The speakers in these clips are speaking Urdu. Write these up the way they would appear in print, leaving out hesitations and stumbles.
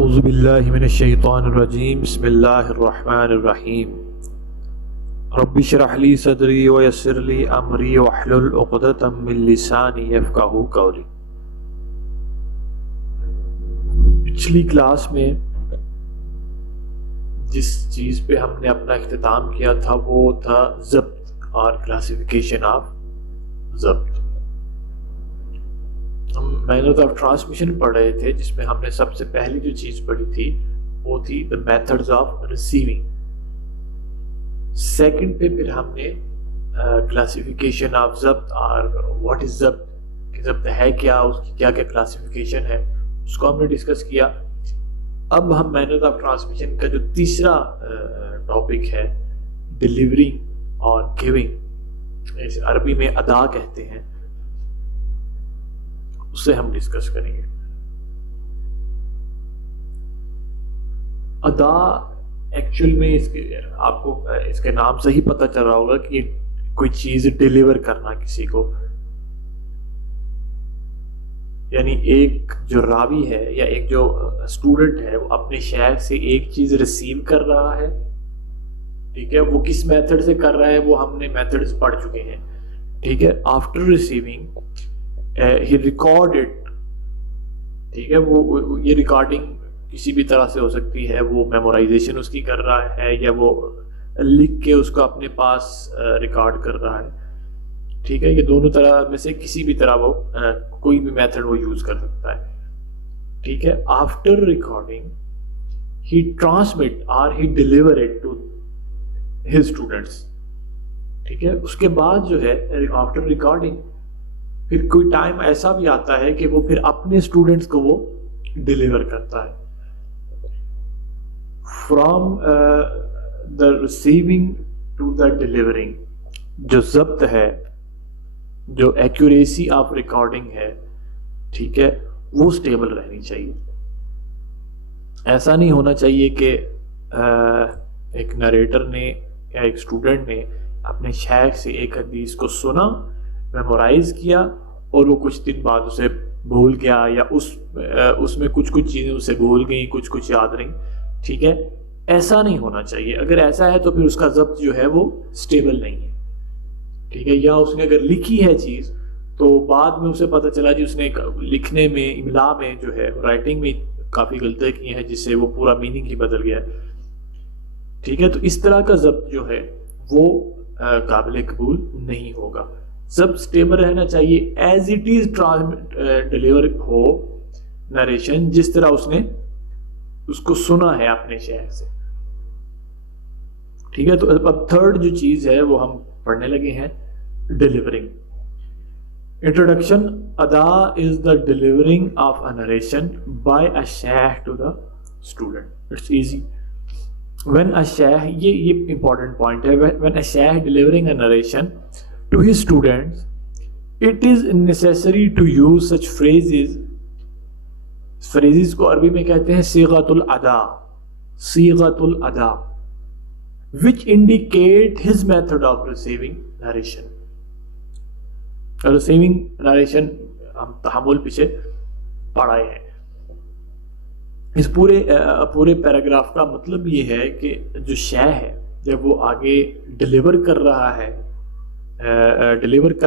اعوذ باللہ من الشیطان الرجیم بسم اللہ الرحمن الرحیم رب اشرح لی صدری ویسر لی امری واحلل عقدۃ من لسانی یفقہوا قولی۔ پچھلی کلاس میں جس چیز پہ ہم نے اپنا اختتام کیا تھا وہ تھا ضبط اور کلاسیفیکیشن آف ضبط۔ ہم مینرز آف ٹرانسمیشن پڑھ رہے تھے، جس میں ہم نے سب سے پہلی جو چیز پڑھی تھی وہ تھی the methods of receiving۔ Second پہ پھر ہم نے کلاسیفیکیشن آف ضبط اور واٹ از ضبط، کہ ضبط ہے کیا، اس کی کیا کیا کلاسیفیکیشن ہے، اس کو ہم نے ڈسکس کیا۔ اب ہم مینرز آف ٹرانسمیشن کا جو تیسرا ٹاپک ہے ڈیلیورنگ اور گیونگ، اسے عربی میں ادا کہتے ہیں، اسے ہم ڈسکس کریں گے۔ ادا ایکچوئل میں آپ کو اس کے نام سے ہی پتہ چل رہا ہوگا کہ کوئی چیز ڈیلیور کرنا کسی کو، یعنی ایک جو راوی ہے یا ایک جو اسٹوڈنٹ ہے وہ اپنے شیخ سے ایک چیز ریسیو کر رہا ہے، ٹھیک ہے، وہ کس میتھڈ سے کر رہا ہے وہ ہم نے میتھڈز پڑھ چکے ہیں، ٹھیک ہے۔ آفٹر ریسیونگ he recorded، ٹھیک ہے، وہ یہ ریکارڈنگ کسی بھی طرح سے ہو سکتی ہے، وہ میمورائزیشن اس کی کر رہا ہے یا وہ لکھ کے اس کو اپنے پاس ریکارڈ کر رہا ہے، ٹھیک ہے، یہ دونوں طرح میں سے کسی بھی طرح وہ کوئی بھی میتھڈ وہ یوز کر سکتا ہے، ٹھیک ہے۔ After recording he transmit or he deliver it to his students، ٹھیک ہے۔ اس کے بعد جو ہے آفٹر ریکارڈنگ پھر کوئی ٹائم ایسا بھی آتا ہے کہ وہ پھر اپنے اسٹوڈنٹس کو وہ ڈیلیور کرتا ہے۔ From the receiving to the delivering, جو ضبط ہے، جو ایکوریسی آف ریکارڈنگ ہے، ٹھیک ہے، وہ اسٹیبل رہنی چاہیے۔ ایسا نہیں ہونا چاہیے کہ ایک نریٹر نے یا ایک اسٹوڈنٹ نے اپنے شیخ سے ایک حدیث کو سنا، میمورائز کیا اور وہ کچھ دن بعد اسے بھول گیا، یا اس میں کچھ چیزیں اسے بھول گئیں، کچھ یاد رہیں، ٹھیک ہے۔ ایسا نہیں ہونا چاہیے۔ اگر ایسا ہے تو پھر اس کا ضبط جو ہے وہ اسٹیبل نہیں ہے، ٹھیک ہے۔ یا اس نے اگر لکھی ہے چیز تو بعد میں اسے پتہ چلا جی اس نے لکھنے میں، املا میں جو ہے، رائٹنگ میں کافی غلطیاں کی ہیں جس سے وہ پورا میننگ ہی بدل گیا، ٹھیک ہے۔ تو اس طرح کا ضبط جو ہے وہ قابل قبول نہیں ہوگا۔ سب اسٹیبل رہنا چاہیے، as it is deliver who narration جس طرح اس نے اس کو سنا ہے اپنے شیخ سے، ٹھیک ہے۔ تو اب تھرڈ جو چیز ہے وہ ہم پڑھنے لگے ہیں، ڈیلیورنگ۔ انٹروڈکشن: ادا is the delivering of a narration by a sheikh to the student. It's easy. when a sheikh، یہ امپورٹنٹ پوائنٹ ہے، when a sheikh delivering a narration to his students it is necessary to use such phrases کو عربی میں کہتے ہیں صیغۃ الادا which indicate his method of receiving narration۔ ہم تحمل پیچھے پڑھائے ہیں۔ اس پورے پیراگراف کا مطلب یہ ہے کہ جو شیخ ہے جب وہ آگے ڈیلیور کر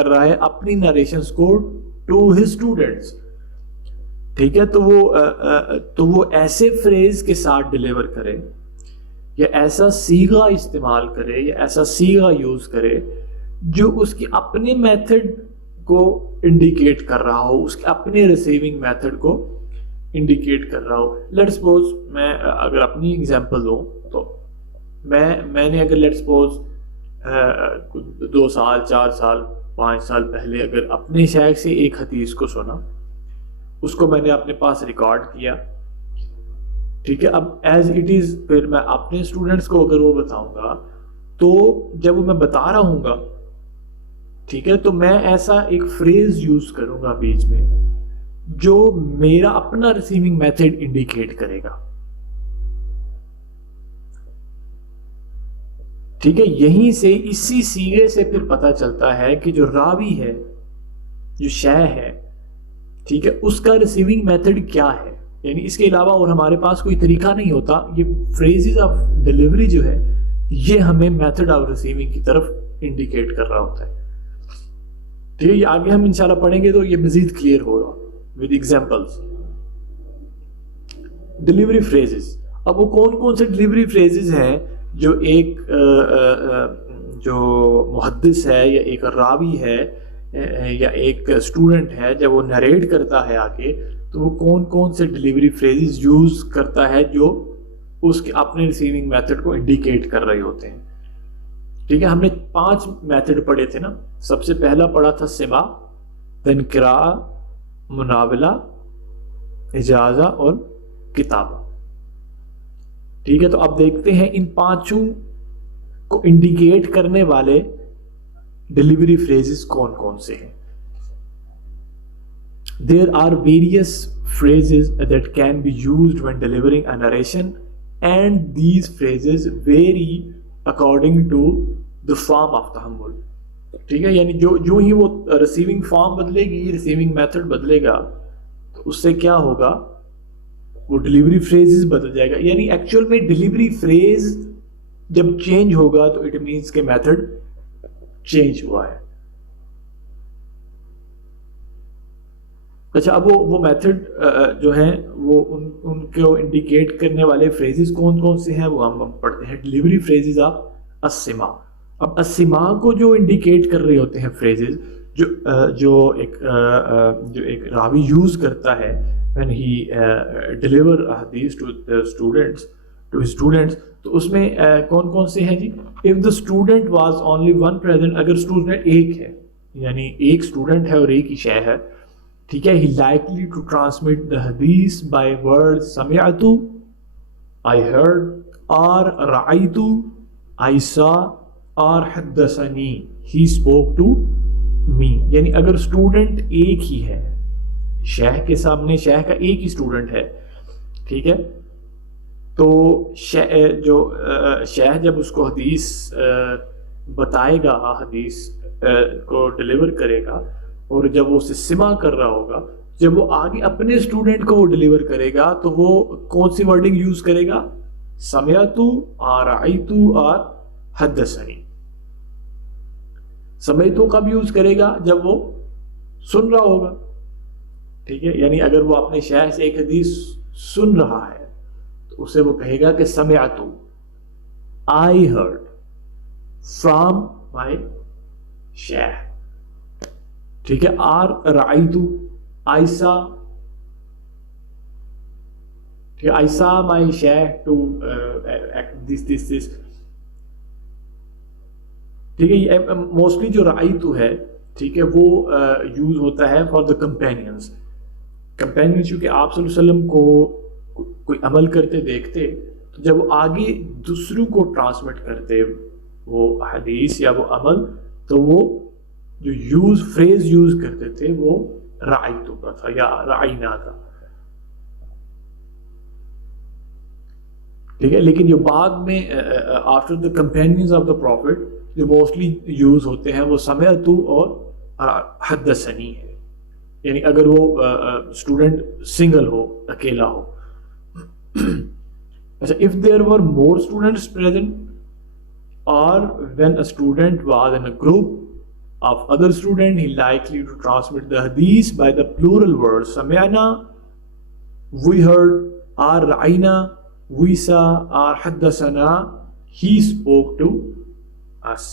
رہا ہے اپنی نریشنز کو ٹو ہز اسٹوڈنٹس، ٹھیک ہے، تو وہ ایسے فریز کے ساتھ ڈیلیور کرے یا ایسا صیغہ استعمال کرے یا ایسا صیغہ یوز کرے جو اس کے اپنے میتھڈ کو انڈیکیٹ کر رہا ہو، اس کے اپنے ریسیونگ میتھڈ کو انڈیکیٹ کر رہا ہو۔ لیٹ سپوز میں اگر اپنی ایگزامپل دوں تو میں نے اگر لیٹ سپوز 2 سال 4 سال 5 سال پہلے اگر اپنے شیخ سے ایک حدیث کو سنا، اس کو میں نے اپنے پاس ریکارڈ کیا، ٹھیک ہے۔ اب ایز اٹ از پھر میں اپنے اسٹوڈنٹس کو اگر وہ بتاؤں گا تو جب وہ میں بتا رہا ہوں گا، ٹھیک ہے، تو میں ایسا ایک فریز یوز کروں گا بیچ میں جو میرا اپنا ریسیونگ میتھڈ انڈیکیٹ کرے گا، ٹھیک ہے۔ یہیں سے اسی سیغے سے پھر پتہ چلتا ہے کہ جو راوی ہے، جو شیخ ہے، ٹھیک ہے، اس کا ریسیونگ میتھڈ کیا ہے۔ یعنی اس کے علاوہ اور ہمارے پاس کوئی طریقہ نہیں ہوتا. یہ فریزز آف ڈلیوری جو ہے یہ ہمیں میتھڈ آف ریسیونگ کی طرف انڈیکیٹ کر رہا ہوتا ہے. ٹھیک ہے, یہ آگے ہم انشاءاللہ پڑھیں گے تو یہ مزید کلیئر ہوگا ود ایگزامپلس. ڈلیوری فریزز, اب وہ کون کون سے ڈلیوری فریزز ہیں جو ایک جو محدث ہے یا ایک راوی ہے یا ایک اسٹوڈنٹ ہے جب وہ نریٹ کرتا ہے آگے تو وہ کون کون سے ڈلیوری فریزز یوز کرتا ہے جو اس کے اپنے ریسیونگ میتھڈ کو انڈیکیٹ کر رہے ہوتے ہیں. ٹھیک ہے, ہم نے 5 میتھڈ پڑھے تھے نا. سب سے پہلا پڑھا تھا سما, دین قراءہ, مناولہ, اجازہ اور کتابہ. ٹھیک ہے, تو اب دیکھتے ہیں ان 5 کو انڈیکیٹ کرنے والے ڈلیوری فریزز کون کون سے ہیں. There are various phrases that can be used when delivering a narration, and these phrases vary according to the form of tahammul. ٹھیک ہے, یعنی جو ہی وہ ریسیونگ فارم بدلے گی, ریسیونگ میتھڈ بدلے گا تو اس سے کیا ہوگا, وہ ڈلیوری فریزز بدل جائے گا. یعنی ایکچوئل میں ڈلیوری فریز جب چینج ہوگا تو اٹ مینس کہ میتھڈ چینج ہوا ہے. اچھا, اب وہ میتھڈ جو ہیں وہ ان کو انڈیکیٹ کرنے والے فریزز کون کون سے ہیں وہ ہم پڑھتے ہیں. ڈلیوری فریزز آف السما. اب السما کو جو انڈیکیٹ کر رہے ہوتے ہیں فریزز جو ایک راوی یوز کرتا ہے when he deliver hadith to the students, to his students, تو اس میں کون کون سے ہیں جی. if the student was only one present, اگر اسٹوڈنٹ ایک ہے یعنی ایک اسٹوڈنٹ ہے اور ایک ہی شے ہے, ٹھیک ہے, he likely to transmit the hadith by words سمعت, I heard, or رأيت, I saw, اور حدثنی, he spoke to me. یعنی اگر اسٹوڈنٹ ایک ہی ہے, شیخ کے سامنے شیخ کا ایک ہی اسٹوڈنٹ ہے, ٹھیک ہے, تو جو شیخ جب اس کو حدیث بتائے گا, حدیث کو ڈلیور کرے گا, اور جب وہ اسے سما کر رہا ہوگا, جب وہ آگے اپنے اسٹوڈنٹ کو وہ ڈلیور کرے گا تو وہ کون سی ورڈنگ یوز کرے گا, سمعت, رأیت اور حدثنی. سمعت کب یوز کرے گا, جب وہ سن رہا ہوگا. ٹھیک ہے, یعنی اگر وہ اپنے شیخ سے ایک حدیث سن رہا ہے تو اسے وہ کہے گا کہ سمعت, I heard from my شیخ. ٹھیک ہے, اور رأیت, I saw, ٹھیک ہے, I saw my Sheikh to act this. ٹھیک ہے, یہ موسٹلی جو رأیت ہے, ٹھیک ہے, وہ یوز ہوتا ہے فار دا کمپینینز. کمپینین چونکہ آپ صلی اللہ علیہ وسلم کو کوئی عمل کرتے دیکھتے تو جب وہ آگے دوسروں کو ٹرانسمٹ کرتے وہ حدیث یا وہ عمل, تو وہ جو فریز یوز کرتے تھے وہ رأیت کا تھا یا رأینا تھا. ٹھیک ہے, لیکن جو بعد میں after the companies of the profit جو موسٹلی یوز ہوتے ہیں وہ سمعت اور حدثنی ہے. یعنی اگر وہ اسٹوڈنٹ سنگل ہو, اکیلا ہو. اچھا, if there were more students present or when a student was in a group of other students, he likely to transmit the hadith by the plural words سمعنا, we heard, or رأينا, we saw, or حدثنا, he spoke to us.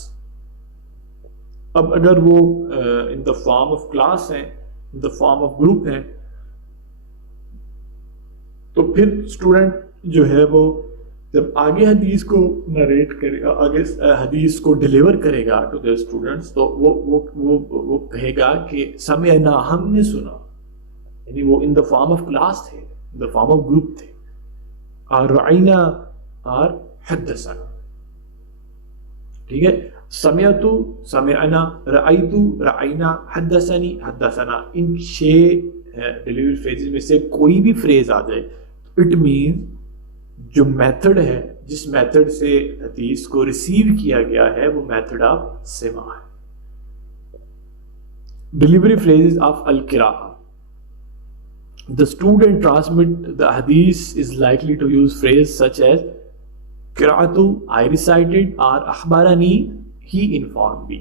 اب اگر وہ in the form of class ہیں, in the form of group ہیں, تو پھر اسٹوڈنٹ جو ہے وہ جب آگے حدیث کو نریٹ کرے گا, آگے حدیث کو ڈلیور کرے گا ٹو دا اسٹوڈنٹس, تو وہ کہے گا کہ سمعنا, ہم نے سنا. یعنی وہ ان دا فارم آف کلاس تھے, ان دا فارم آف گروپ تھے. اور رأینا اور حدثنا. ٹھیک ہے, سمعت, سمعنا, رأیت, رأینا, حدثنی, حدثنا. ان 6 ڈلیوری فریزز میں سے کوئی بھی فریز آ جائے اٹ مین جو میتھڈ ہے, جس میتھڈ سے حدیث کو ریسیو کیا گیا ہے وہ میتھڈ آف سما ہے. ڈلیوری فریزز آف القراءہ. The student transmit the hadith is likely to use phrase such as qira'atu, I recited, or akhbarani, he informed me.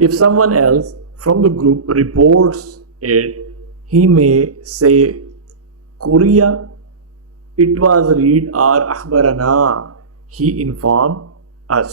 If someone else from the group reports it, he may say Korea, it was read, or akhbarana, he informed us.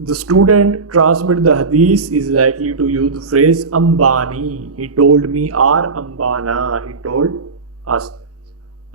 The student transmit the hadith is likely to use the phrase ambani, he told me, or ambana, he told us.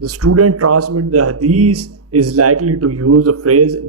The student transmit the hadith is likely to use the phrase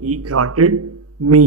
he granted me.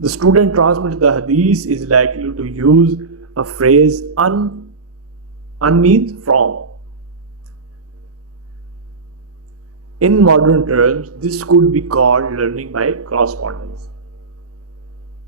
The student transmits the hadith is likely to use a phrase un means from. In modern terms, this could be called learning by correspondence.